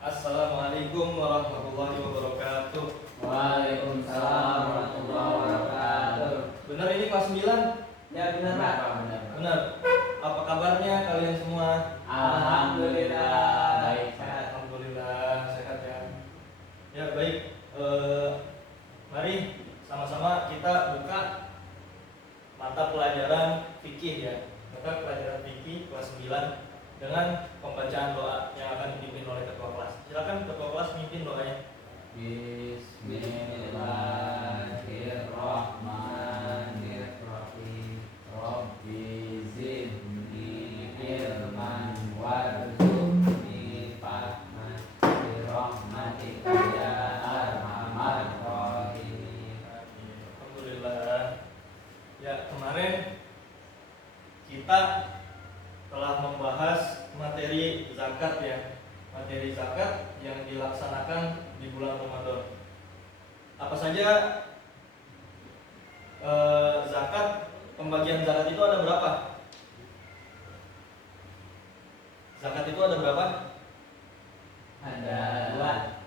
Assalamualaikum warahmatullahi wabarakatuh. Waalaikumsalam warahmatullahi wabarakatuh. Benar ini kelas 9? Ya benar Pak. Benar. Apa kabarnya kalian semua? Alhamdulillah baik sehat. Alhamdulillah sehat ya. Ya baik. Mari sama-sama kita buka mata pelajaran fikih ya. Mata pelajaran fikih kelas 9 dengan pembacaan doa yang akan dipimpin oleh ketua kelas. Silakan ketua kelas mimpin doanya. Bismillahirrahmanirrahim. Rabbi zidni ilman warzuqni fahman birahmatika ya arhamar rahimin. Alhamdulillah. Ya, kemarin kita telah membahas materi zakat ya. Materi zakat yang dilaksanakan di bulan Ramadan. Apa saja zakat, pembagian zakat itu ada berapa? Zakat itu ada berapa? Ada dua.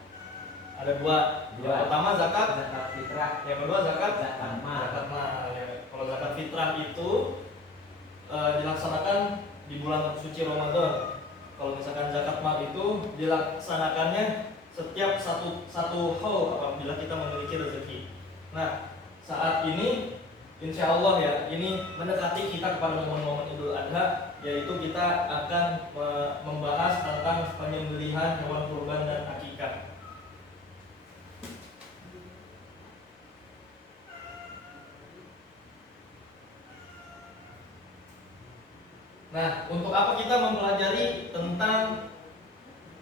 Ada dua. Yang pertama zakat Fitrah. yang kedua zakat Zakat mal. zakat mal ya. Kalau zakat fitrah itu dilaksanakan di bulan suci Ramadan. Kalau misalkan zakat mal itu dilaksanakannya setiap satu haul apabila kita memiliki rezeki. Nah, saat ini insya Allah ya, ini mendekati kita kepada momen-momen Idul Adha, yaitu kita akan membahas tentang penyembelihan hewan kurban dan akikah. Nah, untuk apa kita mempelajari tentang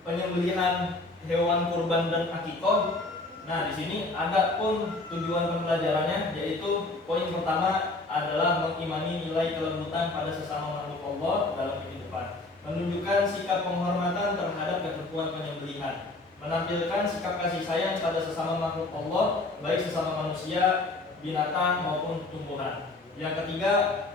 penyembelihan hewan kurban dan akikoh? Nah, di sini ada pun tujuan pembelajarannya, yaitu poin pertama adalah mengimani nilai kelembutan pada sesama makhluk Allah dalam kehidupan, menunjukkan sikap penghormatan terhadap ketentuan penyembelihan, menampilkan sikap kasih sayang pada sesama makhluk Allah, baik sesama manusia, binatang maupun tumbuhan. Yang ketiga,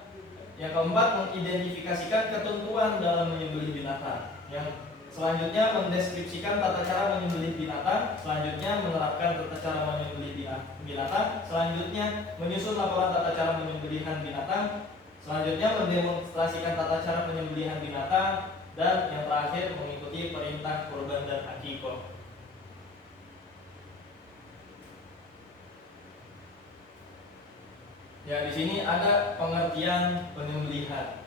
yang keempat, mengidentifikasikan ketentuan dalam menyembelih binatang. Yang selanjutnya, mendeskripsikan tata cara menyembelih binatang. Selanjutnya, menerapkan tata cara menyembelih binatang. Selanjutnya, menyusun laporan tata cara penyembelihan binatang. Selanjutnya, mendemonstrasikan tata cara penyembelihan binatang. Dan yang terakhir, mengikuti perintah kurban dan akikoh. Ya, di sini ada pengertian penyembelihan.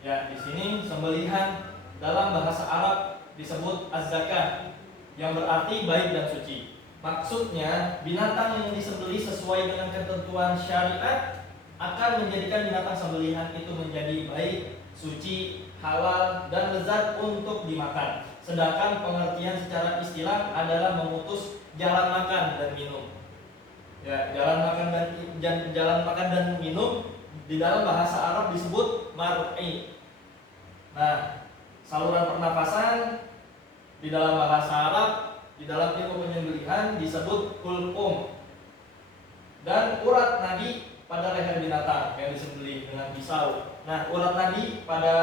Ya, di sini sembelihan dalam bahasa Arab disebut az-zakah, yang berarti baik dan suci. Maksudnya, binatang yang disembelih sesuai dengan ketentuan syariat akan menjadikan binatang sembelihan itu menjadi baik, suci, halal, dan lezat untuk dimakan. Sedangkan pengertian secara istilah adalah memutus jalan makan dan minum. Ya, jalan makan dan minum di dalam bahasa Arab disebut mar'i. Nah, saluran pernafasan di dalam bahasa Arab, di dalam ilmu penyembelihan disebut hulqum. Dan urat nadi pada leher binatang yang disembelih dengan pisau. Nah, urat nadi pada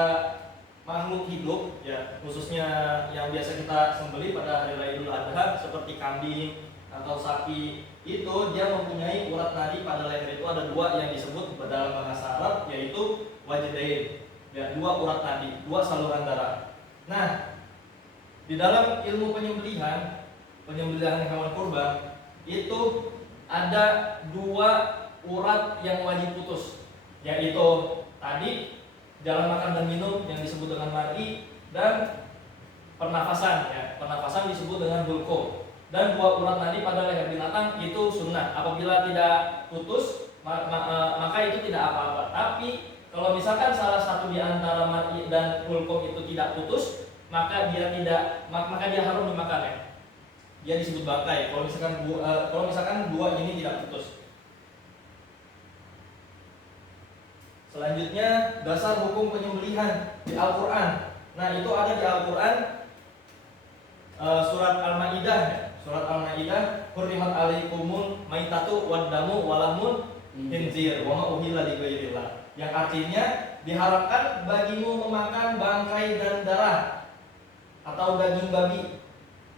makhluk hidup ya, khususnya yang biasa kita sembelih pada hari raya Idul Adha seperti kambing atau sapi, itu dia mempunyai urat nadi pada leher. Itu ada dua yang disebut dalam bahasa Arab, yaitu wajdain ya, dua urat nadi, dua saluran darah. Nah, di dalam ilmu penyembelihan hewan kurban itu ada dua urat yang wajib putus, yaitu tadi jalan makan dan minum yang disebut dengan mar'i, dan pernafasan ya, pernafasan disebut dengan hulqum. Dan dua urat nadi pada leher binatang itu sunnah. Apabila tidak putus maka itu tidak apa-apa. Tapi kalau misalkan salah satu di antara mar'i dan hulqum itu tidak putus, maka dia haram dimakan ya. Dia disebut bangkai. Kalau misalkan dua ini tidak putus. Selanjutnya, dasar hukum penyembelihan di Al-Qur'an. Nah, itu ada di Al-Qur'an surat Al-Maidah ya. Surat Al-Maidah, hurrimat alaikumul maitatu waddamu walahmun khinzir wa ma uhilla li ghairillah. Yang artinya diharapkan bagimu memakan bangkai dan darah atau daging babi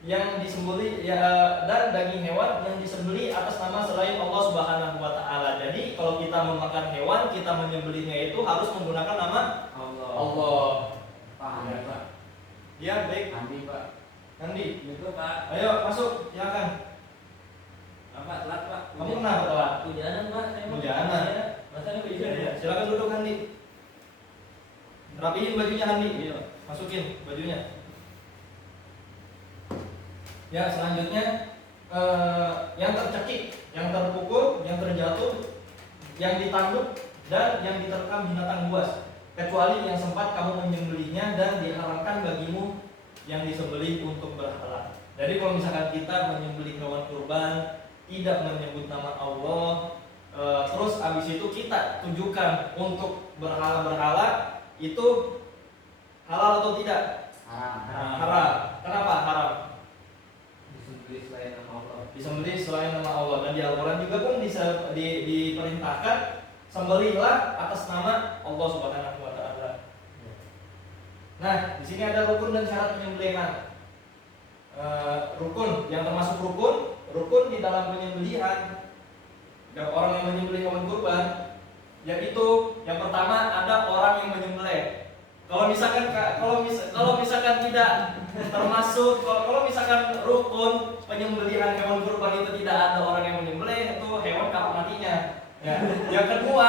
yang disembeli ya, dan daging hewan yang disembeli atas nama selain Allah Subhanahu wa taala. Jadi kalau kita memakan hewan, kita menyembelihnya itu harus menggunakan nama Allah. Allah. Pak Andi, Pak. Ya, baik. Andi, Pak. Andi, Itu Pak. ayo masuk, silakan. Apa telat, Pak? Kamu kenapa telat? Hujanan, Pak. Saya mau Hujanan. ya. Masa ini bisa Ya, ya? silakan duduk Andi. Rapihin bajunya Andi. Iya. Masukin bajunya. Ya, selanjutnya yang tercekik, yang terpukul, yang terjatuh, yang ditanduk, dan yang diterkam binatang buas, kecuali yang sempat kamu menyembelihnya dan diharamkan bagimu yang disembelih untuk berhala. Jadi kalau misalkan kita menyembelih hewan kurban tidak menyebut nama Allah, terus abis itu kita tujukan untuk berhala-berhala, itu halal atau tidak? Haram. Haram. Kenapa haram? Disembelih selain nama Allah. Disembelih selain nama Allah. Dan di Al-Quran juga pun diperintahkan sembelihlah atas nama Allah Subhanahu wa taala. Nah, di sini ada rukun dan syarat penyembelihan. Rukun yang termasuk rukun di dalam penyembelihan orang yang menyembelih hewan kurban, yaitu yang pertama ada orang yang menyembelih. Kalau misalkan tidak termasuk, kalau misalkan rukun penyembelihan hewan kurban itu tidak ada orang yang menyembelih, itu hewan kapan matinya. Ya. Yang kedua,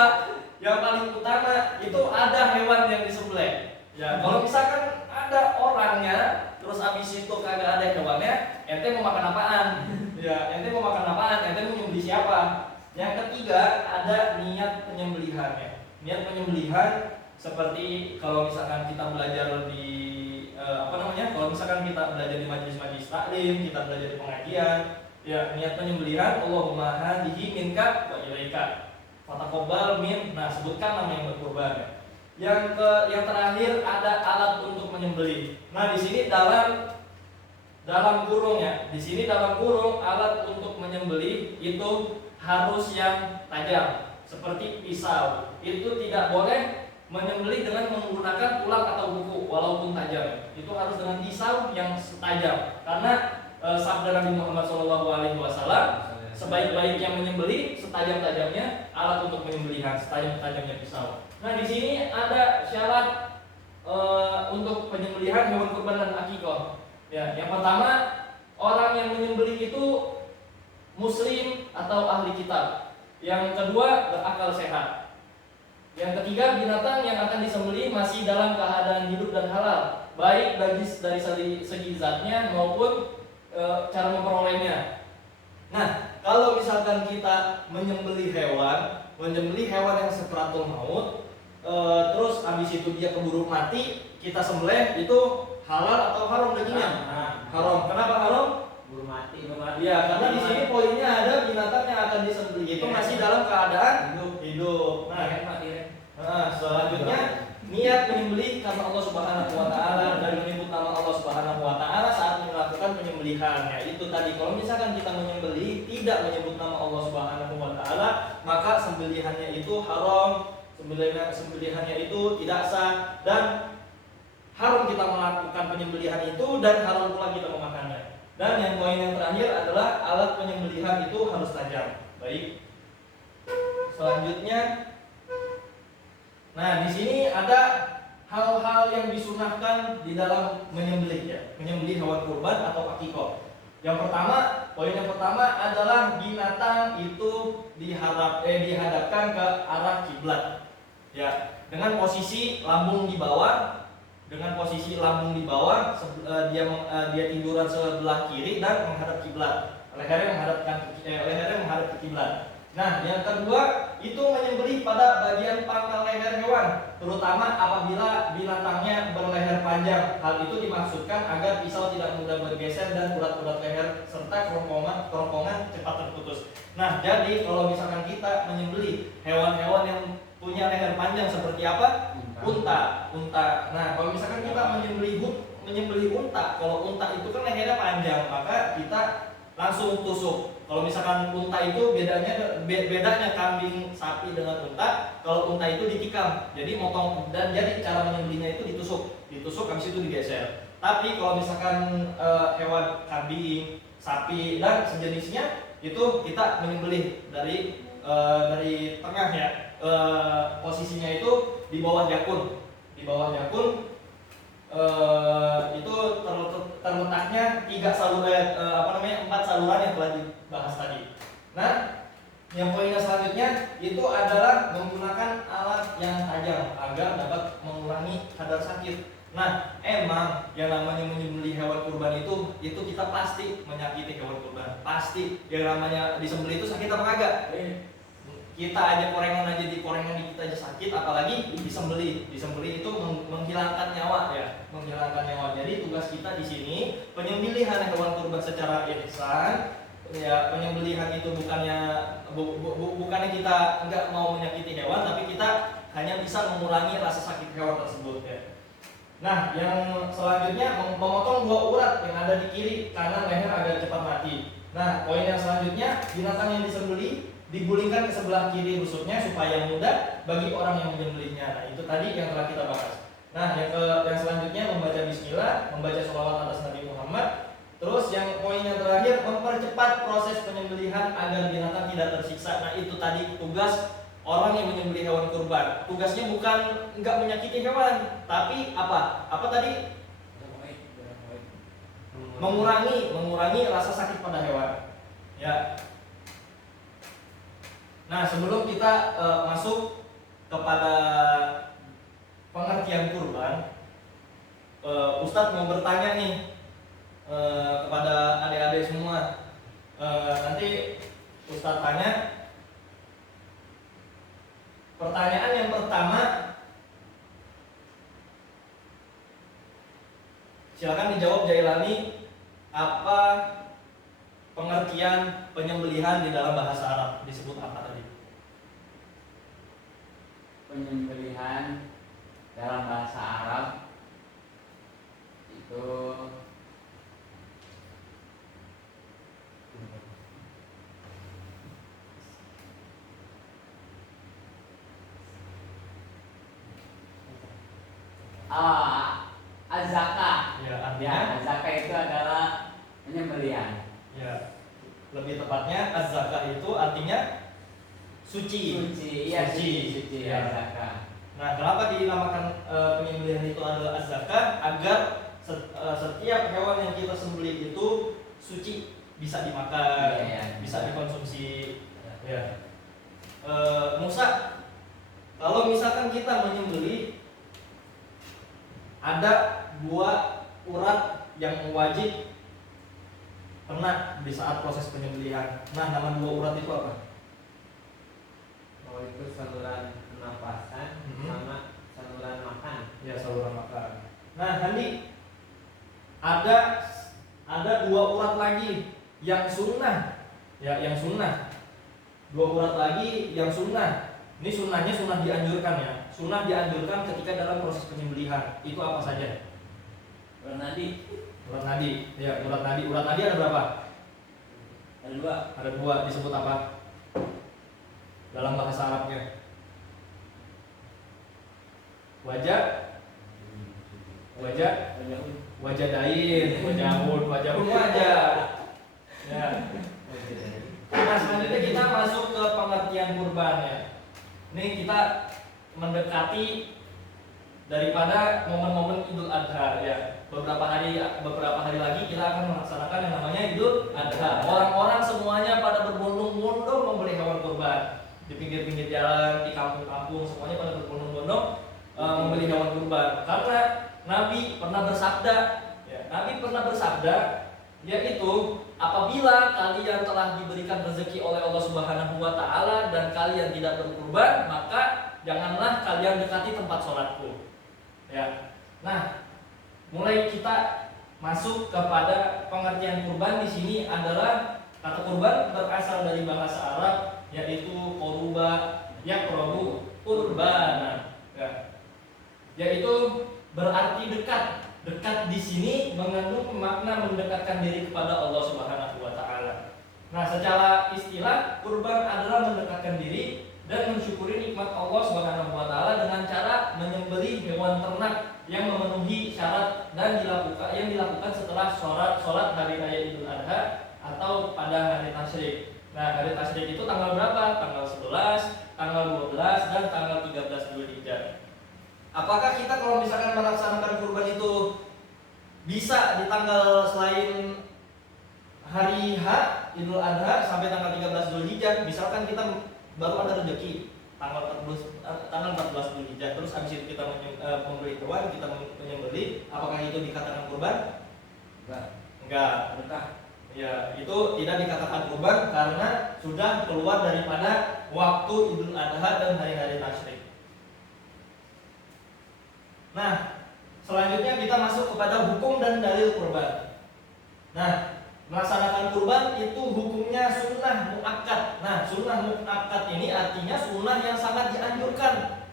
yang paling utama itu ada hewan yang disembelih. Ya, kalau misalkan ada orangnya, terus habis itu kagak ada hewannya, ente mau makan apaan? Ya, ente mau makan apaan? Ente mau nyembelih siapa? Yang ketiga ada niat penyembelihannya. Niat penyembelihan seperti kalau misalkan kita belajar di kalau misalkan kita belajar di majelis-majelis taklim, kita belajar di pengajian, ya niat penyembelihan Allahumma hadihi minka wa ilaika fataqabbal min. Nah, sebutkan nama yang berkurban. Yang terakhir ada alat untuk menyembelih. Nah, di sini dalam kurung ya. Di sini dalam kurung alat untuk menyembelih itu harus yang tajam seperti pisau. Itu tidak boleh menyembelih dengan menggunakan tulang atau buku walaupun tajam. Itu harus dengan pisau yang tajam. Karena sabda Nabi Muhammad SAW, sebaik-baiknya menyembelih, setajam-tajamnya alat untuk menyembelihan, setajam-tajamnya pisau. Nah, di sini ada syarat untuk penyembelihan hewan kurban dan akikah. Ya, yang pertama, orang yang menyembelih itu muslim atau ahli kitab. Yang kedua, berakal sehat. Yang ketiga, binatang yang akan disembelih masih dalam keadaan hidup dan halal, baik dari segi zatnya maupun cara memperolehnya. Nah, kalau misalkan kita menyembelih hewan yang sakratul maut, terus habis itu dia keburu mati, kita sembelih, itu halal atau haram dagingnya? Haram. Kenapa haram? Buru mati. Ya, karena di sini poinnya ada binatang yang akan disembelih itu masih dalam keadaan hidup. Nah, selanjutnya niat menyembelih karena Allah Subhanahu wa taala dan menyebut nama Allah Subhanahu wa taala saat melakukan penyembelihan. Ya, itu tadi kalau misalkan kita menyembelih tidak menyebut nama Allah Subhanahu wa taala, maka sembelihannya itu haram, sembelihannya itu tidak sah, dan haram kita melakukan penyembelihan itu dan haram pula kita memakannya. Dan yang poin yang terakhir adalah alat penyembelihan itu harus tajam. Baik. Selanjutnya, nah di sini ada hal-hal yang disunahkan di dalam menyembelih ya, menyembelih hewan kurban atau akikah. Yang pertama, poin yang pertama adalah binatang itu dihadapkan ke arah kiblat. Ya, dengan posisi lambung di bawah. Dia tiduran sebelah kiri dan menghadap kiblat. Lehernya menghadap ke kiblat. Nah, yang kedua itu menyembelih pada bagian pangkal leher hewan, terutama apabila binatangnya berleher panjang. Hal itu dimaksudkan agar pisau tidak mudah bergeser dan urat-urat leher serta kerongkongan cepat terputus. Nah, jadi kalau misalkan kita menyembelih hewan-hewan yang punya leher panjang seperti apa? Unta. Nah, kalau misalkan kita menyembelih unta, kalau unta itu kan lehernya panjang, maka kita langsung tusuk. Kalau misalkan unta itu bedanya kambing, sapi dengan unta. Kalau unta itu ditikam, jadi motong, dan jadi cara menyembelihnya itu ditusuk habis itu digeser. Tapi kalau misalkan hewan kambing, sapi dan sejenisnya itu kita menyembelih dari tengah ya. Posisinya itu di bawah jakun. Di bawah jakun itu terletaknya 4 saluran yang telah dibahas tadi. Nah, yang poin selanjutnya itu adalah menggunakan alat yang tajam agar dapat mengurangi kadar sakit. Nah, emang yang namanya menyembelih hewan kurban itu kita pasti menyakiti hewan kurban. Pasti yang namanya disembelih itu sakit apa kagak? Kita aja korengan aja di kita aja sakit, apalagi disembelih. Disembelih itu menghilangkan nyawa ya, menghilangkan nyawa. Jadi tugas kita di sini penyembelihan hewan kurban secara ihsan. Ya, penyembelihan itu bukannya kita nggak mau menyakiti hewan, tapi kita hanya bisa mengurangi rasa sakit hewan tersebut ya. Nah, yang selanjutnya memotong 2 urat yang ada di kiri kanan leher agar cepat mati. Nah, poin yang selanjutnya, binatang yang disembelih digulingkan ke sebelah kiri rusuknya supaya mudah bagi orang yang menyembelihnya. Nah, itu tadi yang telah kita bahas. Nah, yang selanjutnya membaca bismillah, membaca sholawat atas Nabi Muhammad. Terus yang poin yang terakhir, mempercepat proses penyembelihan agar binatang tidak tersiksa. Nah, itu tadi tugas orang yang menyembelih hewan kurban. Tugasnya bukan enggak menyakiti hewan, tapi apa? Apa tadi? Mengurangi rasa sakit pada hewan. Ya. Nah, sebelum kita masuk kepada pengertian kurban, Ustadz mau bertanya nih kepada adik-adik semua. Nanti Ustadz tanya. Pertanyaan yang pertama, silakan dijawab Jailani. Apa pengertian penyembelihan di dalam bahasa Arab? Disebut apa tadi? Penyembelihan dalam bahasa Arab itu az-zakah. Ya, Ya, az-zakah itu adalah penyembelihan. Ya, lebih tepatnya az-zakah itu artinya suci. Iya, Suci. suci Ya. az-zakah. Nah, kenapa dinamakan penyembelihan itu adalah az-zakah? Agar setiap hewan yang kita sembelih itu suci, bisa dimakan, Iya. bisa dikonsumsi. Ya. Musa, kalau misalkan kita menyembelih, ada 2 urat yang wajib kena di saat proses penyembelihan. Nah, nama 2 urat itu apa? Oh, itu saluran pernapasan sama saluran makan. Ya, saluran makan. Nah, Handi, ada 2 urat lagi yang sunnah. Ya, yang sunnah. 2 urat lagi yang sunnah. Ini sunnahnya sunnah dianjurkan ya. Sunnah dianjurkan ketika dalam proses penyembelihan. Itu apa saja? Urat nadi. Urat nadi. Ya, urat nadi. Urat nadi ada berapa? Ada 2. Ada 2. Disebut apa dalam bahasa Arabnya? Wajah wajadain, wajahun wajah. Ya. Nah, selanjutnya kita masuk ke pengertian kurban ya. Ini kita mendekati daripada momen-momen Idul Adha ya. Beberapa hari lagi kita akan melaksanakan yang namanya Idul Adha. Orang-orang semuanya pada berbondong-bondong membeli hewan kurban. Di pinggir-pinggir jalan, di kampung-kampung semuanya pada berbondong-bondong membeli hewan kurban. Karena Nabi pernah bersabda, yaitu apabila kalian telah diberikan rezeki oleh Allah Subhanahu wa taala dan kalian tidak berkurban, maka janganlah kalian dekati tempat sholatku. Ya. Nah, mulai kita masuk kepada pengertian kurban. Di sini adalah kata kurban berasal dari bahasa Arab, yaitu qoruba yaqrabu qurbana. Ya. Yaitu berarti dekat. Dekat di sini mengandung makna mendekatkan diri kepada Allah Subhanahu wa taala. Nah, secara istilah kurban adalah mendekatkan diri dan mensyukuri nikmat Allah Subhanahu wa taala dengan cara menyembelih hewan ternak yang memenuhi syarat dan dilakukan setelah sholat hari raya Idul Adha atau pada hari tasyrik. Nah, hari tasyrik itu tanggal berapa? Tanggal 11, tanggal 12, dan tanggal 13 Dzulhijjah. Apakah kita kalau misalkan melaksanakan kurban itu bisa di tanggal selain hari H Idul Adha sampai tanggal 13 Dzulhijjah? Misalkan kita baru ada rezeki tanggal 14 Dzulhijjah, terus habis itu kita membeli hewan, kita menyembelih, apakah itu dikatakan kurban? Enggak. Ya, itu tidak dikatakan kurban karena sudah keluar daripada waktu Idul Adha dan hari-hari tasyrik. Nah, selanjutnya kita masuk kepada hukum dan dalil kurban. Nah, melaksanakan kurban itu hukumnya sunnah muakkad. Nah, sunnah muakkad ini artinya sunnah yang sangat dianjurkan.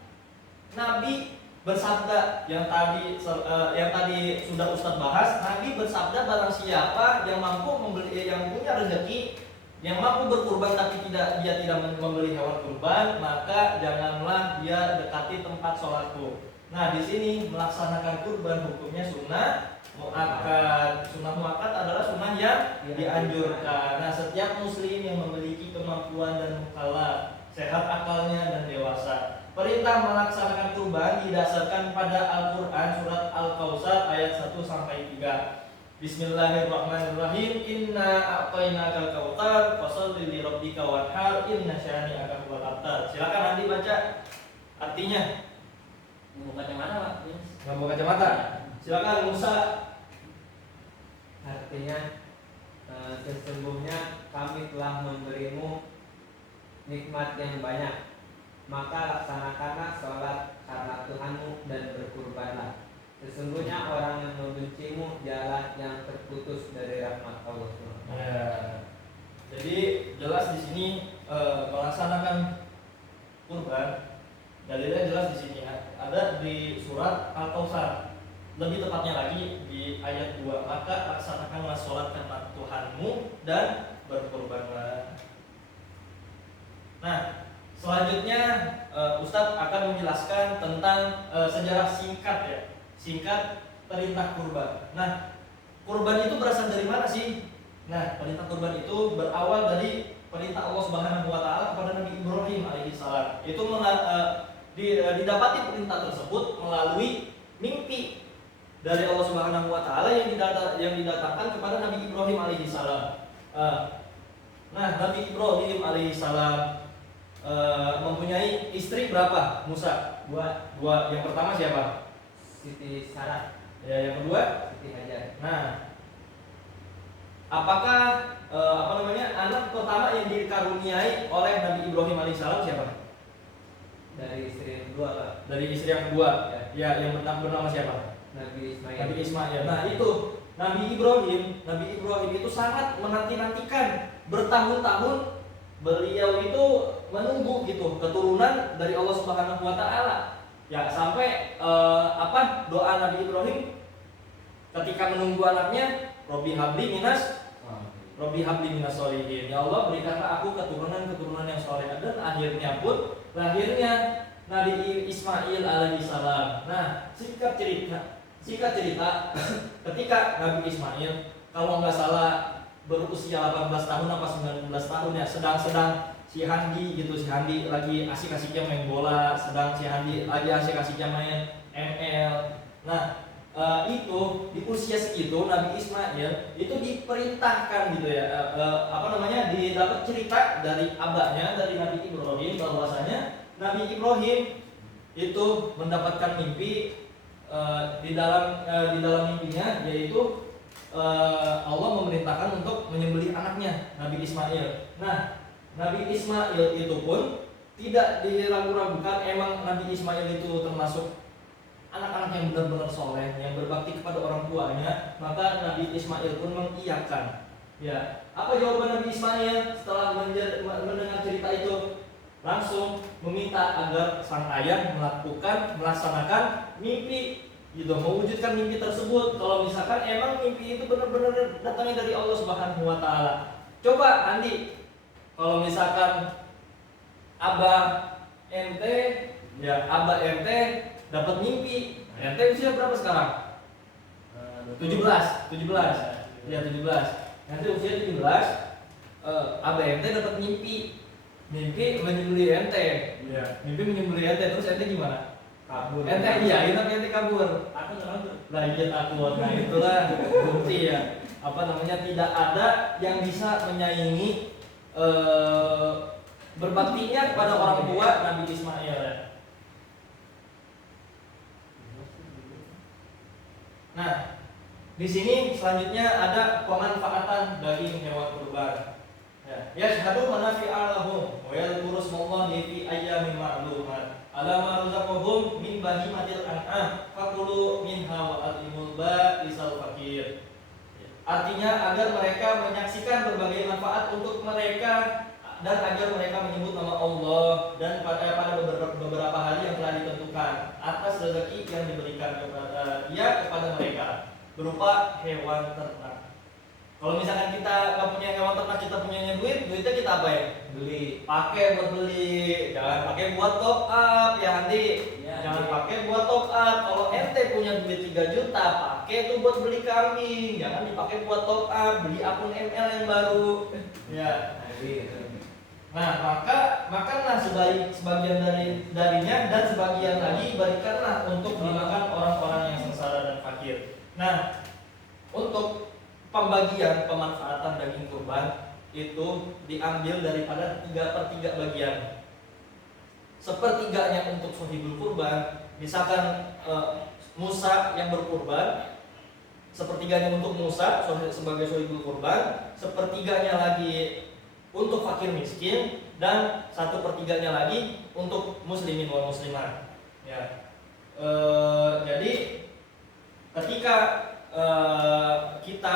Nabi bersabda yang tadi sudah Ustadz bahas. Nabi bersabda, barang siapa yang mampu membeli, yang punya rezeki, yang mampu berkurban tapi dia tidak membeli hewan kurban, maka janganlah dia dekati tempat sholatku. Nah, di sini melaksanakan kurban hukumnya sunnah muakkad. Sunnah muakkad adalah sunnah yang dianjurkan. Nah, setiap muslim yang memiliki kemampuan dan mukallaf, sehat akalnya dan dewasa, perintah melaksanakan kurban didasarkan pada Al-Quran surat Al-Kautsar ayat 1 sampai 3. Bismillahirrahmanirrahim. Inna a'tainakal kautsar fasholli li rabbika wanhar inna syani'aka huwal abtar. Silakan Andi baca artinya. Mau kacamata Pak? Nggak mau kacamata? Silakan Musa. Artinya sesungguhnya kami telah memberimu nikmat yang banyak, maka laksanakanlah sholat karena Tuhanmu dan berkurbanlah. Sesungguhnya orang yang membencimu dialah yang terputus dari rahmat Allah. Ya. Jadi jelas di sini melaksanakan kurban. Dalilnya jelas di sini ada di surat Al-Kautsar. Lebih tepatnya lagi di ayat 2, maka laksanakanlah sholat karena Tuhanmu dan berkurbanlah. Nah, selanjutnya Ustadz akan menjelaskan tentang sejarah singkat perintah kurban. Nah, kurban itu berasal dari mana sih? Nah, perintah kurban itu berawal dari perintah Allah Subhanahu wa taala kepada Nabi Ibrahim alaihissalam. Itu didapati perintah tersebut melalui mimpi dari Allah Subhanahu wa taala yang didatangkan kepada Nabi Ibrahim alaihissalam. Nah, Nabi Ibrahim alaihissalam mempunyai istri berapa? Musa? Dua. Yang pertama siapa? Siti Sarah. Ya, yang kedua? Siti Hajar. Nah, apakah anak pertama yang dikaruniai oleh Nabi Ibrahim alaihissalam siapa? Dari istri yang kedua Pak. Dari istri yang kedua. Ya, yang bernama siapa? Nabi Ismail. Nabi Ismail. Nah, itu Nabi Ibrahim itu sangat menanti-nantikan, bertahun-tahun beliau itu menunggu gitu keturunan dari Allah Subhanahu wa taala. Ya, sampai doa Nabi Ibrahim ketika menunggu anaknya, Robbi habli minas sholihin. Ya Allah, berikanlah aku keturunan yang soleh. Dan akhirnya pun lahirnya Nabi Ismail alaihissalam. Nah, singkat cerita ketika Nabi Ismail kalau nggak salah berusia 18 tahun apa 19 tahun ya, sedang si Handi lagi asik-asiknya main bola, sedang si Handi lagi asik-asiknya main ML. Nah, itu di usia segitu Nabi Ismail itu diperintahkan gitu ya, didapat cerita dari abahnya, dari Nabi Ibrahim, bahwasanya Nabi Ibrahim itu mendapatkan mimpi di dalam mimpinya, yaitu Allah memerintahkan untuk menyembelih anaknya Nabi Ismail. Nah, Nabi Ismail itu pun tidak diragu-ragukan, emang Nabi Ismail itu termasuk anak-anak yang benar-benar soleh, yang berbakti kepada orang tuanya, maka Nabi Ismail pun mengiyakan. Ya, apa jawaban Nabi Ismail setelah mendengar cerita itu? Langsung meminta agar sang ayah melaksanakan mimpi, gitu, mewujudkan mimpi tersebut. Kalau misalkan emang mimpi itu benar-benar datangnya dari Allah Subhanahu wa taala. Coba Andi, kalau misalkan abah ente dapat mimpi, Ente usia berapa sekarang? 17. Ya 17. Nanti usia 17, abah ente dapat mimpi menyembelih ente. Iya. Mimpi menyembelih ente, terus ente gimana? Kabur. Ente iya, tapi ente kabur. Aku nggak. Lah iya takut. Nah itulah bukti ya. Apa namanya, tidak ada yang bisa menyaingi berbaktinya kepada orang tua Nabi Ismail ya. Nah, di sini selanjutnya ada pemanfaatan daging hewan kurban. Ya, yashhadu manafi'a lahum wa yadhkuru smallahi fi ayyamin ma'lumat ala ma razaqahum min bahimatil an'am fakulu minha wa atimul ba'isal fakir. Artinya agar mereka menyaksikan berbagai manfaat untuk mereka dan agar mereka menyebut nama Allah dan pada beberapa hari yang telah ditentukan atas rezeki yang diberikan kepada mereka berupa hewan ternak. Kalau misalkan kita nggak punya hewan ternak, kita punya duitnya kita apa ya? Beli. Pakai buat beli, jangan pakai buat top up ya Andi. Ya, Jangan Andi. pakai buat top up. Kalau ente punya duit 3 juta, pakai itu buat beli kambing. Jangan dipakai buat top up, beli akun ML yang baru. Ya. Nah, makanlah sebagian darinya dan sebagian lagi berikanlah untuk dimakan orang-orang yang sengsara dan fakir. Nah, untuk pembagian pemanfaatan daging kurban itu diambil daripada 3/3 bagian. Sepertiganya untuk sohibul kurban, misalkan Musa yang berkurban, sepertiganya untuk Musa sebagai sohibul kurban, sepertiganya lagi untuk fakir miskin, dan 1/3-nya lagi untuk muslimin wal muslimat. Ya. Jadi ketika kita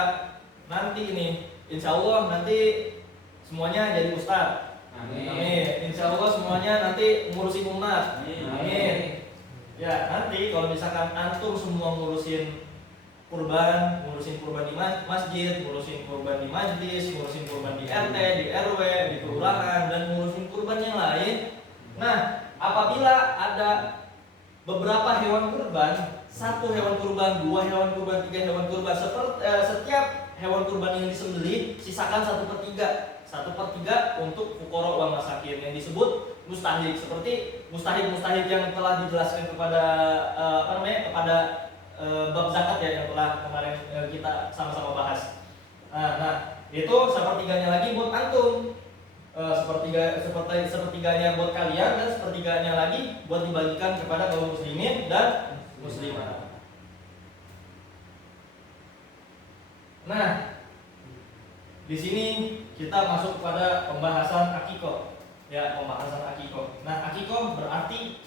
nanti ini, insya Allah nanti semuanya jadi ustadz. Amin. Insya Allah semuanya nanti ngurusin umat. Amin. Ya, nanti kalau misalkan antum semua ngurusin kurban di masjid, ngurusin kurban di majlis, ngurusin kurban di RT, di RW, di kelurahan, dan ngurusin kurban yang lain. Nah, apabila ada beberapa hewan kurban, 1 hewan kurban, 2 hewan kurban, 3 hewan kurban, setiap hewan kurban yang disembelih sisakan 1/3. 1/3 untuk fuqara wal masakin yang disebut mustahik, seperti mustahik yang telah dijelaskan kepada kepada bab zakat ya, yang telah kemarin kita sama-sama bahas. Nah, itu 1/3-nya lagi buat antum, sepertiganya buat kalian, dan 1/3-nya lagi buat dibagikan kepada kaum muslimin dan muslimat. Nah, di sini kita masuk pada pembahasan akikoh. Ya, pembahasan akikoh. Nah, akikoh berarti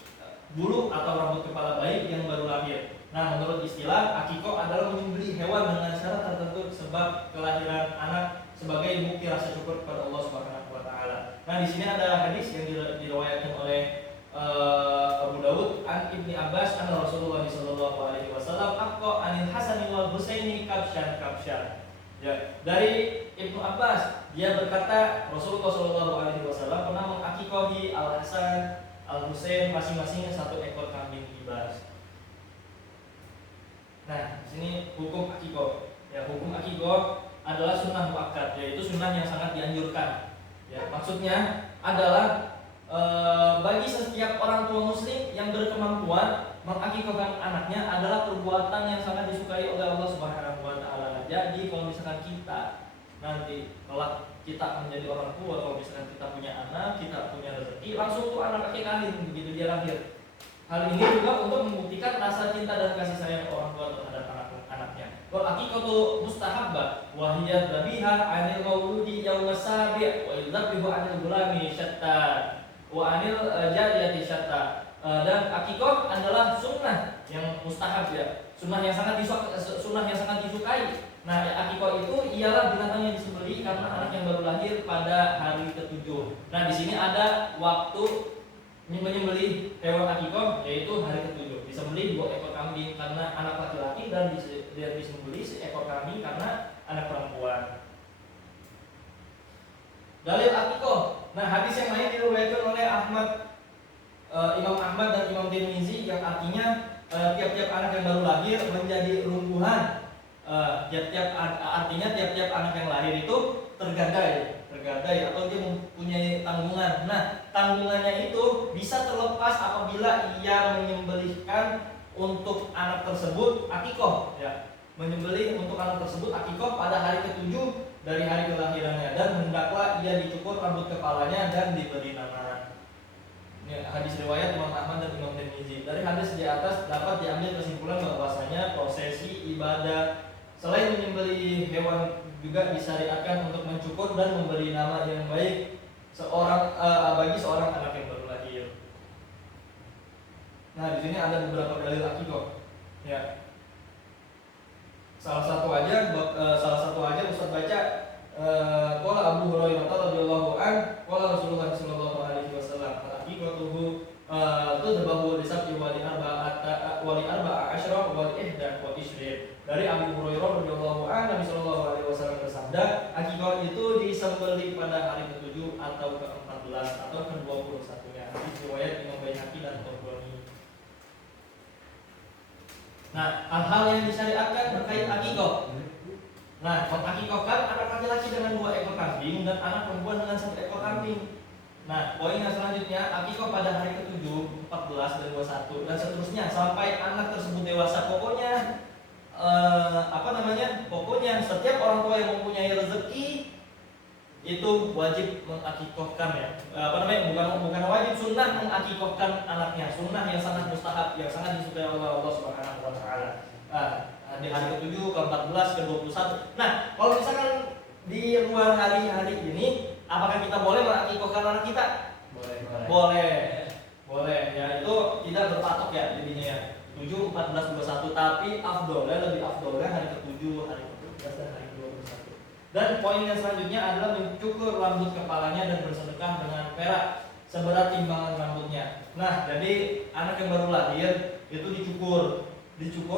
bulu atau rambut kepala bayi yang baru lahir. Nah, menurut istilah, akikoh adalah menyembelih hewan dengan syarat tertentu sebab kelahiran anak sebagai bukti rasa syukur kepada Allah Subhanahu wa taala. Nah, di sini ada hadis yang diriwayatkan oleh Abu Dawud an Ibni Abbas an Rasulullah sallallahu alaihi wasallam aqqa anil Hasan wal Husaini kabshan. Ya, dari Ibnu Abbas, dia berkata Rasulullah sallallahu alaihi wasallam pernah mengakikohi Al Hasan, Al Husain masing-masing 1 ekor kambing kibas. Nah, di sini hukum akikoh. Ya, hukum akikoh adalah sunnah muakkad, yaitu sunnah yang sangat dianjurkan. Ya, maksudnya adalah bagi setiap orang tua muslim yang berkemampuan mengakikahkan anaknya adalah perbuatan yang sangat disukai oleh Allah Subhanahu wa taala. Jadi kalau misalkan kita nanti kelak kita menjadi orang tua, kalau misalkan kita punya anak, kita punya rezeki, langsung tuh anak akikahin begitu dia lahir. Hal ini juga untuk membuktikan rasa cinta dan kasih sayang orang tua terhadap anaknya. Wal aqiqatu mustahabbah wa hiya dhabiha 'anil mauludi yaum as-sabi' wa yadhabihu 'anil gulami syatta wa 'anil jariyati syatta. Dan akikoh adalah sunnah yang mustahab ya, sunnah yang sangat disukai. Nah, akikoh itu ialah binatang yang disembelih karena anak yang baru lahir pada hari ke-7. Nah, di sini ada waktu menyembelih hewan akikoh, yaitu hari ke-7. Disembelih 2 ekor kambing karena anak laki-laki, dan disembelih 1 ekor kambing karena anak perempuan. Dalil akikoh. Nah, hadis yang lain diriwayatkan oleh Imam Ahmad dan Imam Tirmizi yang artinya tiap-tiap anak yang baru lahir menjadi rumbuhan. Artinya tiap-tiap anak yang lahir itu tergadai atau dia mempunyai tanggungan. Nah, tanggungannya itu bisa terlepas apabila ia menyembelihkan untuk anak tersebut akikoh, ya, menyembelih untuk anak tersebut akikoh pada hari ke-7 dari hari kelahirannya, dan hendaklah ia dicukur rambut kepalanya dan diberi nama. Ini hadis riwayat Imam Ahmad dan Imam Tirmizi. Dari hadis di atas dapat diambil kesimpulan bahwasanya prosesi ibadah selain menyembelih hewan juga disyariatkan untuk mencukur dan memberi nama yang baik bagi seorang anak yang baru lahir. Nah, di sini ada beberapa dalil akikoh. Ya. Salah satu aja Ustaz baca qala Abu Hurairah radhiyallahu an qala Rasulullah sallallahu alaihi wasallam al-aqiqatuhu tudbahu li sab'i wa li arba'a asyra wa li ihda wa ishrin. Dari Abu Hurairah radhiyallahu an Nabi sallallahu alaihi wasallam bersabda, akikah itu disembelih pada hari ke-7 atau ke-14 atau ke-21-nya. Hadis riwayat Imam Baihaqi dan Tabrani. Nah, hal-hal yang disyariatkan terkait akikah. Nah, mengakikahkan anak laki-laki dengan 2 ekor kambing dan anak perempuan dengan 1 ekor kambing. Nah, poin yang selanjutnya, akikah pada hari ke-7, 14 dan 21 dan seterusnya sampai anak tersebut dewasa. Pokoknya setiap orang tua yang mempunyai rezeki itu wajib mengakikahkan, ya. Bukan wajib, sunnah mengakikahkan anaknya, sunnah yang sangat mustahab, yang sangat disukai Allah Subhanahu wa taala. Di hari ke-7, ke-14, ke-21. Nah, kalau misalkan di luar hari-hari ini, apakah kita boleh mengakikahkan anak kita? Boleh. Ya, itu tidak berpatok, ya, jadinya, ya. 7, 14, 21, tapi lebih afdolnya hari ke-7, hari ke-14 dan hari ke-21. Dan poin yang selanjutnya adalah mencukur rambut kepalanya dan bersedekah dengan perak seberat timbangan rambutnya. Nah, jadi anak yang baru lahir itu dicukur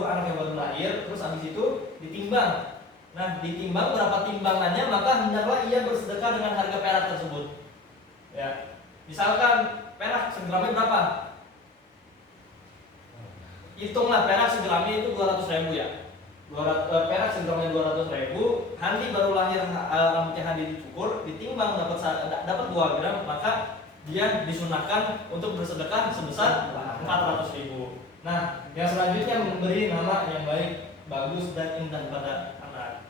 anak yang baru lahir, terus habis itu ditimbang. Nah, ditimbang berapa timbangannya, maka hendaklah ia bersedekah dengan harga perak tersebut. Ya, misalkan perak segramnya berapa? Hitunglah perak segramnya itu 200.000, ya. Perak segramnya 200.000. Handi baru lahir, rambutnya Handi dicukur, ditimbang dapat 2 gram, maka dia disunahkan untuk bersedekah sebesar 400.000. Nah, yang selanjutnya memberi nama yang baik, bagus dan indah pada anak.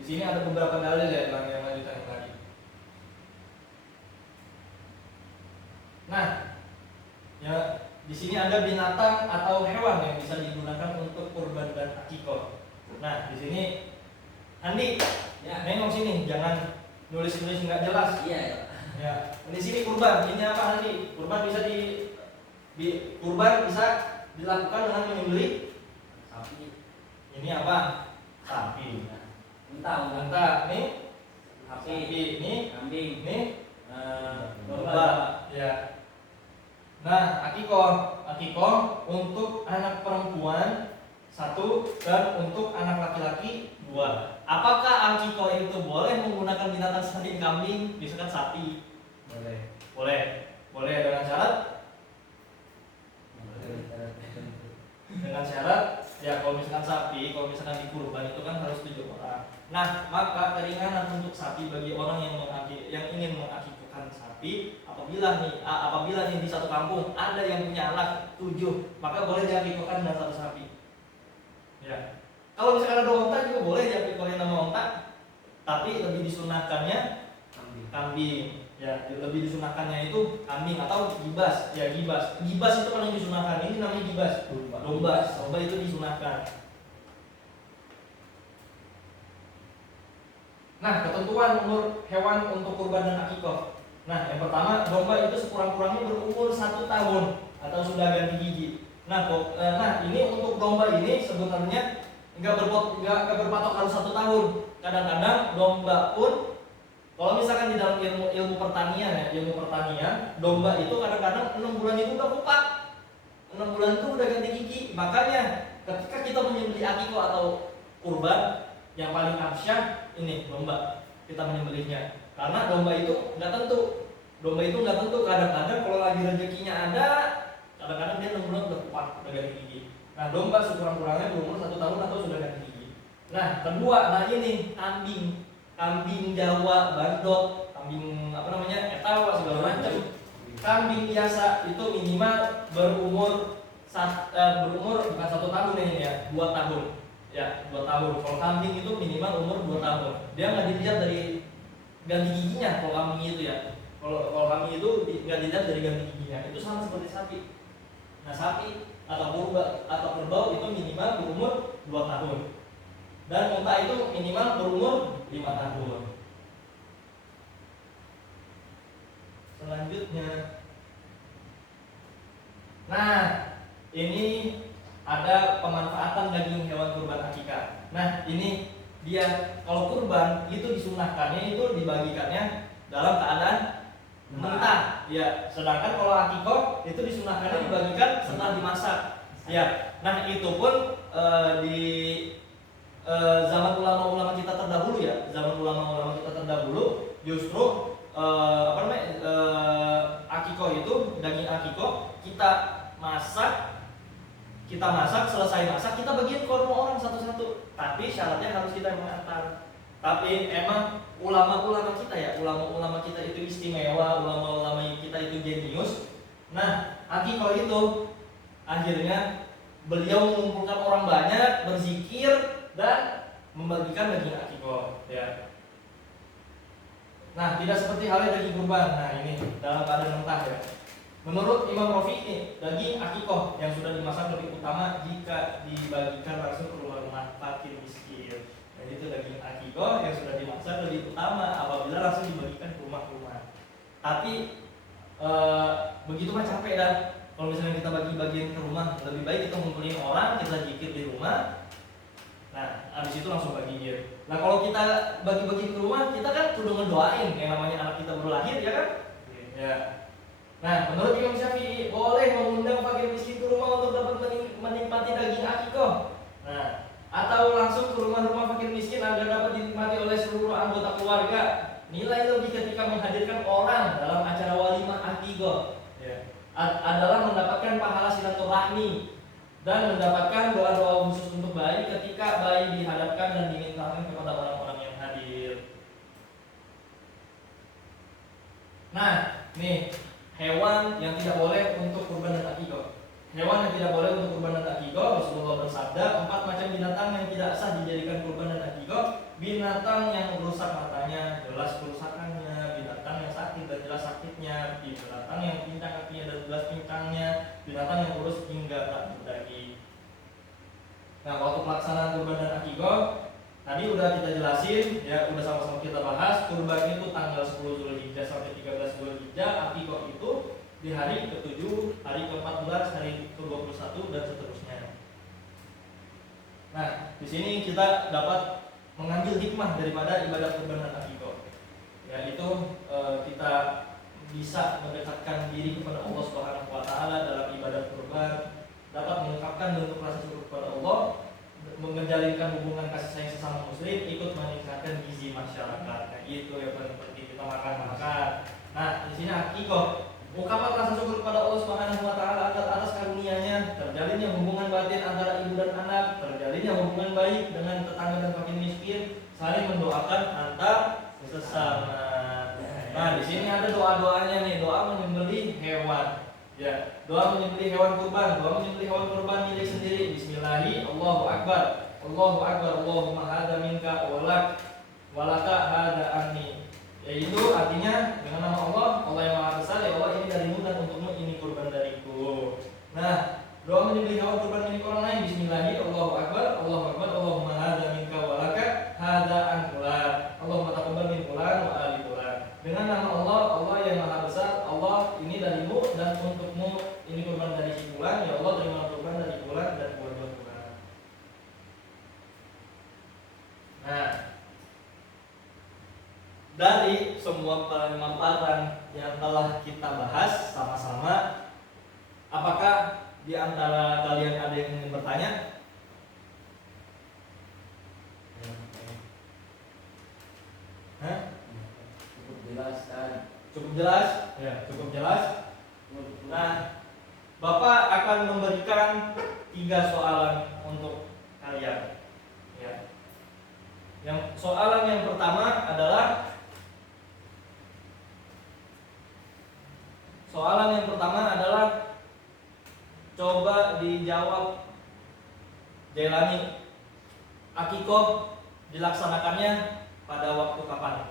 Di sini ada beberapa dalil, ya, yang lanjutan lagi. Nah, ya, di sini ada binatang atau hewan yang bisa digunakan untuk kurban dan akikah. Nah, di sini Andi, ya, nengok sini, jangan nulis-nulis nggak jelas. Iya. Ya, di sini kurban. Ini apa Andi? Kurban bisa kurban bisa dilakukan dengan menyembelih Sapi. ini apa? Sapi. Unta. Nih sapi. Ini Kambing. Nih domba. Ya. Nah, akikoh untuk anak perempuan 1 dan untuk anak laki-laki 2. Apakah akikoh itu boleh menggunakan binatang selain kambing, misalkan sapi? Boleh dengan syarat? Dengan syarat, ya, kalau misalkan sapi, kalau misalkan dikurban itu kan harus 7 orang. Nah, maka keringanan untuk sapi bagi orang yang ingin mengakikahkan sapi, apabila nih di satu kampung ada yang punya anak 7, maka boleh diakikahkan dengan 1 sapi. Ya. Kalau misalkan ada onta juga boleh diakikahkan nama onta, tapi lebih disunahkannya kambing. Ya, lebih disunahkannya itu kambing atau gibas. Ya, gibas itu paling disunahkan. Ini namanya gibas. Domba itu disunahkan. Nah, ketentuan umur hewan untuk kurban dan akikah. Nah, yang pertama, domba itu sekurang-kurangnya berumur 1 tahun atau sudah ganti gigi. Nah, ini untuk domba ini sebenarnya nggak berpatok harus 1 tahun. Kadang-kadang domba pun, kalau misalkan di dalam ilmu pertanian, domba itu kadang-kadang 6 bulan itu udah kupak, 6 bulan itu udah ganti gigi. Makanya ketika kita menyembelih akikah atau kurban, yang paling absyah ini domba kita menyembelihnya. Karena domba itu nggak tentu. Domba itu nggak tentu. Kadang-kadang kalau lagi rezekinya ada, kadang-kadang dia 6 bulan udah kuat, udah ganti gigi. Nah, domba sekurang-kurangnya berumur 1 tahun atau sudah ganti gigi. Nah, kedua, nah ini kambing Jawa, bandot, kambing apa namanya, etawa segala macam. Kambing biasa itu minimal berumur bukan 1 tahun ini ya, 2 tahun. Ya, 2 tahun. Kalau kambing itu minimal umur 2 tahun. Dia nggak dilihat dari ganti giginya kalau kambing itu ya. Kalau kambing itu nggak dilihat dari ganti giginya. Itu sama seperti sapi. Nah, sapi atau kerbau itu minimal berumur 2 tahun. Dan unta itu minimal berumur 5 tahun. Selanjutnya, nah ini ada pemanfaatan daging hewan kurban akikah. Nah ini dia, kalau kurban itu disunahkannya itu dibagikannya dalam keadaan mentah. Ya, sedangkan kalau akikoh itu disunahkannya dibagikan setelah dimasak. Ya, nah itu pun di zaman ulama-ulama kita terdahulu ya, justru akikoh itu, daging akikoh kita masak, selesai masak kita bagiin ke orang satu-satu. Tapi syaratnya harus kita mengantar. Tapi emang ulama-ulama kita itu istimewa, ulama-ulama kita itu jenius. Nah, akikoh itu akhirnya beliau mengumpulkan orang banyak, berzikir dan membagikan daging akikoh ya. Nah, tidak seperti halnya daging kurban. Nah, ini dalam keadaan mentah ya. Menurut Imam Rafi'i, daging akikoh yang sudah dimasak lebih utama jika dibagikan langsung ke rumah-rumah fakir miskin. Jadi itu daging akikoh yang sudah dimasak lebih utama apabila langsung dibagikan ke rumah-rumah. Tapi begitu mah capek dah. Kalau misalnya kita bagi-bagiin ke rumah, lebih baik kita ngumpulin orang, kita zikir di rumah. Nah, habis itu langsung bagiin. Nah, kalau kita bagi-bagi ke rumah, kita kan udah ngedoain yang namanya anak kita baru lahir, ya kan? Ya. Nah, menurut Imam Syafi'i boleh mengundang fakir miskin ke rumah untuk dapat menikmati daging akikoh. Nah, atau langsung ke rumah-rumah fakir miskin agar dapat dinikmati oleh seluruh anggota keluarga. Nilai lebih ketika menghadirkan orang dalam acara walimah akikoh ya, adalah mendapatkan pahala silaturahmi dan mendapatkan doa-doa khusus untuk bayi ketika bayi dihadapkan dan dimintakan kepada orang-orang yang hadir. Nah, nih hewan yang tidak boleh untuk kurban dan akikoh. Hewan yang tidak boleh untuk kurban dan akikoh, Rasulullah bersabda, 4 macam binatang yang tidak sah dijadikan kurban dan akikoh. Binatang yang rusak matanya, jelas kerusakannya. Binatang yang sakit dan jelas sakitnya. Binatang yang pincang kakinya dan jelas pincangnya. Binatang yang kurus hingga tak berdaging. Nah, waktu pelaksanaan kurban dan akikoh tadi udah kita jelasin ya, udah sama-sama kita bahas. Kurban itu tanggal 10 Zulhijjah sampai 13 Zulhijjah, akikoh itu di hari ke-7, hari ke-14, hari ke-21 dan seterusnya. Nah, di sini kita dapat mengambil hikmah daripada ibadah kurban dan akikoh. Yaitu kita bisa mendekatkan diri kepada Allah Subhanahu wa taala dalam ibadah kurban, dapat mengungkapkan bentuk rasa syukur kepada Allah, menjalinkan hubungan kasih sayang sesama muslim, ikut meningkatkan gizi masyarakat. Nah, itu yang paling penting, kita makan. Nah, di sini akikoh, ungkapan rasa syukur kepada Allah Subhanahu wa taala atas karunia-Nya, terjalinnya hubungan batin antara ibu dan anak, terjalinnya hubungan baik dengan tetangga dan fakir miskin, saling mendoakan antar sesama. Nah, di sini ada doa-doanya nih, doa menyembelih hewan. Ya, doa menyembelih hewan kurban, milik sendiri. Bismillahi, Allahu Akbar, Allahumma hadza minka walaka hadza anni. Yaitu artinya dengan nama Allah yang Maha Besar, ya Allah ini darimu dan untukmu ini kurban dariku. Nah, doa menyembelih hewan kurban milik orang lain. Bismillahi, Allahu Akbar, Allahumma hadza minka walaka hadza an fulan. Allahumma taqabbal min fulan wa ali fulan. Dengan nama Allah yang Maha Besar, Allah ini darimu dan untukmu ini kurban dari si fulan, ya Allah terima kurban dari fulan dan keluarga fulan. Nah, dari semua pemaparan yang telah kita bahas sama-sama, apakah di antara kalian ada yang ingin bertanya? Hah? jelas? Ya, cukup jelas. Nah, Bapak akan memberikan 3 soalan untuk kalian. Ya. Yang soalan yang pertama adalah coba dijawab Jailani. Akikoh dilaksanakannya pada waktu kapan?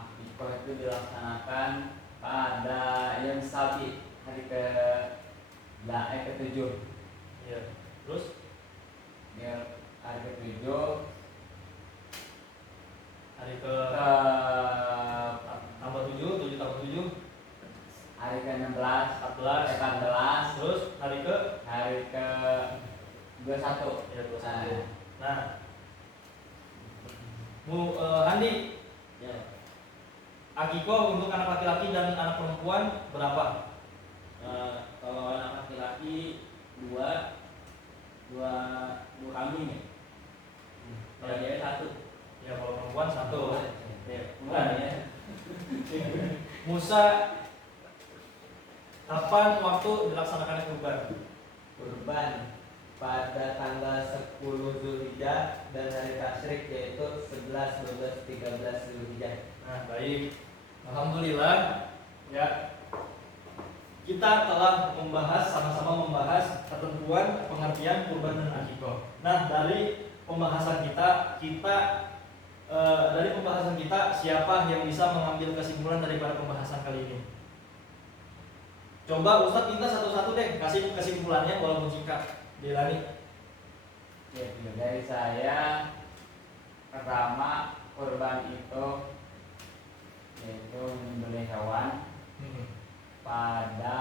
Akikoh itu dilaksanakan pada Yom Sabi hari ke-7. Ya. Terus Hari ke-7 hari ke tambah 7 tambah 7 hari ke-16 14 14 terus hari ke-21 ya 21. Nah, Andi, Ya, akikoh untuk anak laki-laki dan anak perempuan berapa? kalau anak laki-laki dua kambing ya. Kalau cewek satu. Ya kalau perempuan 1. Ya, bukan ya. Musa, kapan waktu dilaksanakannya kurban? Kurban pada tanggal 10 Zulhijjah dan hari tasyrik yaitu 11, 12, 13 Zulhijjah. Nah, baik. Alhamdulillah ya. Kita telah sama-sama membahas ketentuan pengertian kurban dan akikoh. Nah, dari pembahasan kita siapa yang bisa mengambil kesimpulan daripada pembahasan kali ini? Coba Ustadz minta satu-satu deh kasih kesimpulannya walaupun singkat. Dilani. Ya, dari saya pertama kurban itu yaitu menyembelih hewan pada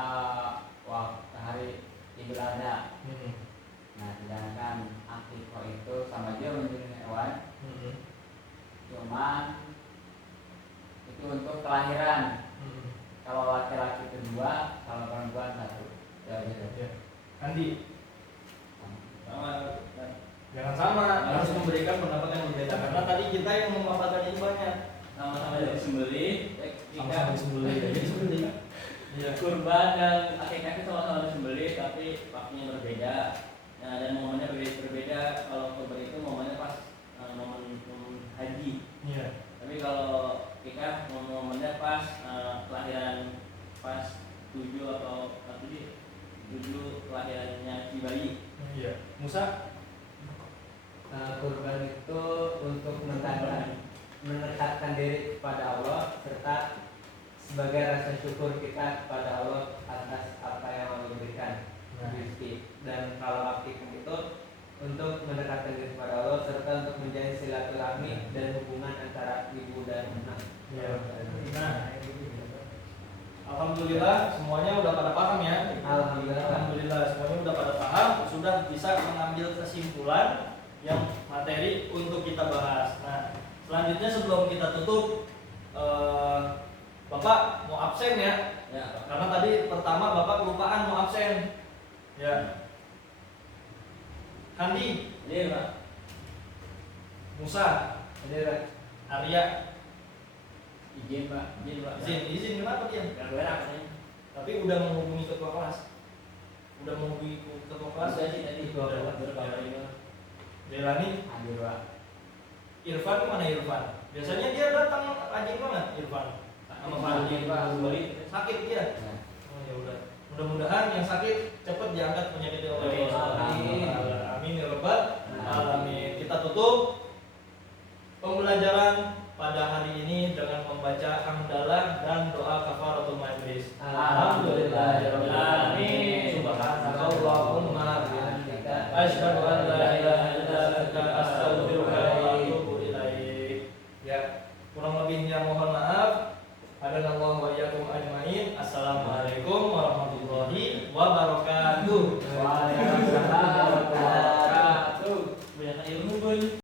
waktu hari Idul Adha. Nah, sedangkan akikoh itu sama aja menyembelih hewan, cuman itu untuk kelahiran. Kalau laki-laki itu 2, kalau perempuan 1. Ya, gitu. Andi, Sama. jangan sama, harus memberikan pendapat yang berbeda karena tadi kita yang memaparkan itu banyak. Sama-sama dari sembelih. Sama-sama disembelih. Iya. Kurban dan akikah itu sama-sama disembelih tapi waktunya berbeda. Nah, dan momennya berbeda. Kalau kurban itu momennya pas momen haji. Iya. Tapi kalau akikah momennya pas kelahiran pas 7 atau 7 kelahirannya si bayi. Iya. Musa, Kurban itu untuk mendekatkan diri kepada Allah serta sebagai rasa syukur kita kepada Allah atas apa yang Allah berikan rezeki. Dan kalau akikah itu untuk mendekatkan diri kepada Allah serta untuk menjalin silaturahmi dan hubungan antara ibu dan anak. Iya. Nah, alhamdulillah semuanya udah pada paham ya. Alhamdulillah semuanya udah pada paham, sudah bisa mengambil kesimpulan yang materi untuk kita bahas. Nah, selanjutnya sebelum kita tutup, Bapak mau absen ya? Ya. Karena tadi pertama Bapak kelupaan mau absen. Ya. Handi, Iya, Pak. Musa, Arya, Izin, Pak. izin kenapa dia? Gak berak nih. Tapi udah menghubungi ketua kelas. Udah menghubungi ketua kelas. Sudah sih tadi Udah. berkabar. Jelani, Hadir, Pak. Irfan mana Irfan? Biasanya dia datang rajin banget Irfan. Sama Fandi. Sakit dia. Ya. Oh ya udah. Mudah-mudahan yang sakit cepat diangkat penyakitnya oleh Allah. Amin. Amin ya rabbal alamin. Kita tutup pembelajaran pada hari ini dengan membaca hamdalah dan doa kafaratul majlis. Alhamdulillahirabbil alamin. Subhanakallahumma wa bihamdika asyhadu an la ilaha illa anta astaghfiruka